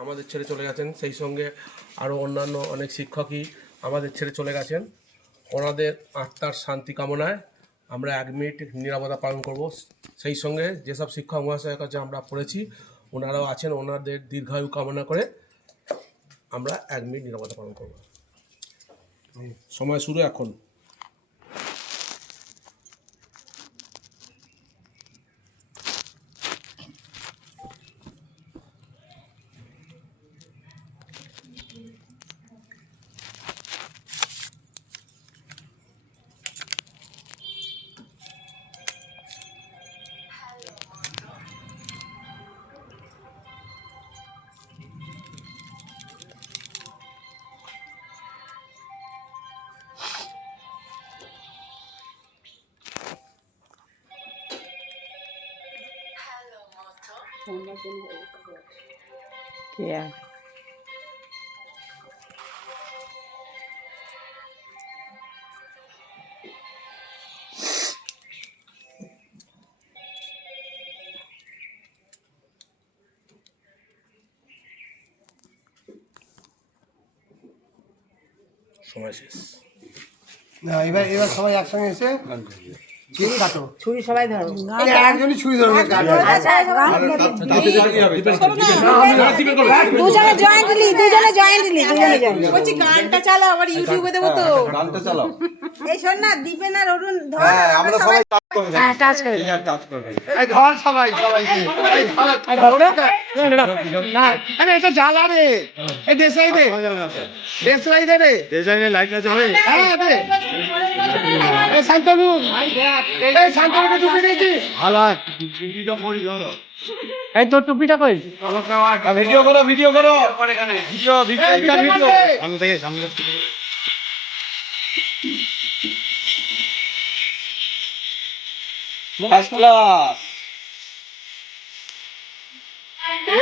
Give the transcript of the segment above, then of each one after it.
আমাদের ছেড়ে চলে গেছেন, সেই সঙ্গে আরও অন্যান্য অনেক শিক্ষকই আমাদের ছেড়ে চলে গেছেন। ওনাদের আত্মার শান্তি কামনায় আমরা 1 মিনিট নীরবতা পালন করব। সেই সঙ্গে যেসব শিক্ষক মহাশয়ের কাছে আমরা পড়েছি ওনারাও আছেন, ওনাদের দীর্ঘায়ু কামনা করে আমরা 1 মিনিট নীরবতা পালন করব। সময় শুরু এখন। Yeah. সময় শেষ। না এবার সবাই একসঙ্গে এসে ছুরি কাটো। ছুরি সবাই ধরো। একজনই ছুরি ধরবে। দুজনে জয়েন্টলি বলছি গানটা চালাও, আবার ইউটিউবে দেবো তো। গানটা চালাও। এই শোন না, দীপেন আর অরুণ ধর। হ্যাঁ, আমরা সবাই টাচ করব। হ্যাঁ, টাচ করে। টাচ করব। এই ধর সবাই এই ধরো না। না আরে এটা জ্বালা রে। এই দেশাই দে। দেশাই দে রে। ডিজাইনে লাইট আছে হবে। হ্যাঁ দে। এই শান্তনু। এই শান্তনুকে টুপি দিয়েছি। হালা ভিডিও করি ধরো। এই তোর টুপিটা কই? ভিডিও করো এখানে। ভিডিও সামনে থেকে সামনে। First class.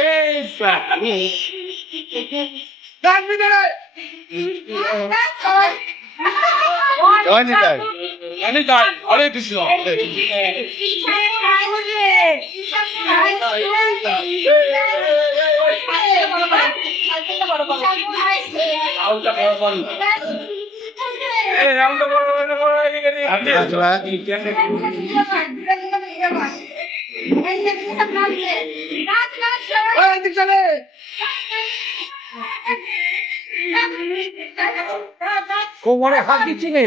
এই স্যার। ডাক ভিতরে। জয়নি তাই। আরে কৃষ্ণ। কোমরে হাত দিচ্ছি নে।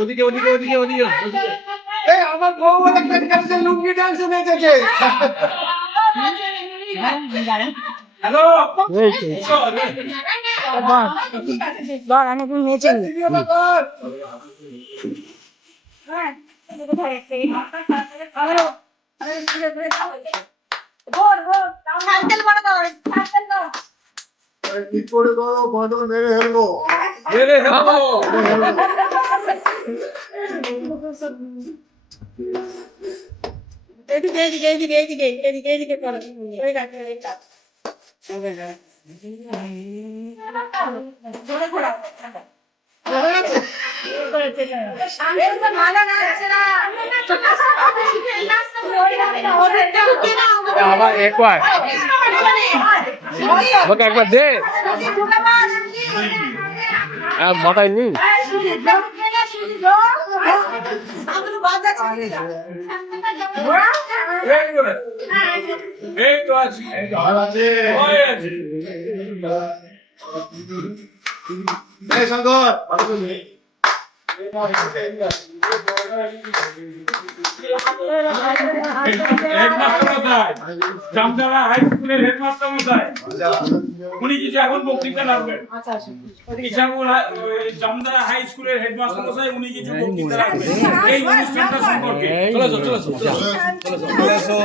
ওদিকে এই আমার বউ বলে কাছে লুঙ্গি ডান্স নেচেছে। হ্যালো ধর, আমি একটু নেচে নি। কি করে গো বন্ধ মেরে ফেলবো। এদিকে করো। ওই রাখ, ওই রাখ। আবার একবার আমাকে একবার দে। মাথায় নি জামদারা হাই স্কুলের হেডমাস্টার মশাই উনি কিছু এখন বক্তৃতা রাখবেন। জামদারা হাই স্কুলের হেডমাস্টার মশাই উনি কিছু বক্তৃতা রাখবেন এই অনুষ্ঠানটা সম্পর্কে। চলে আসো।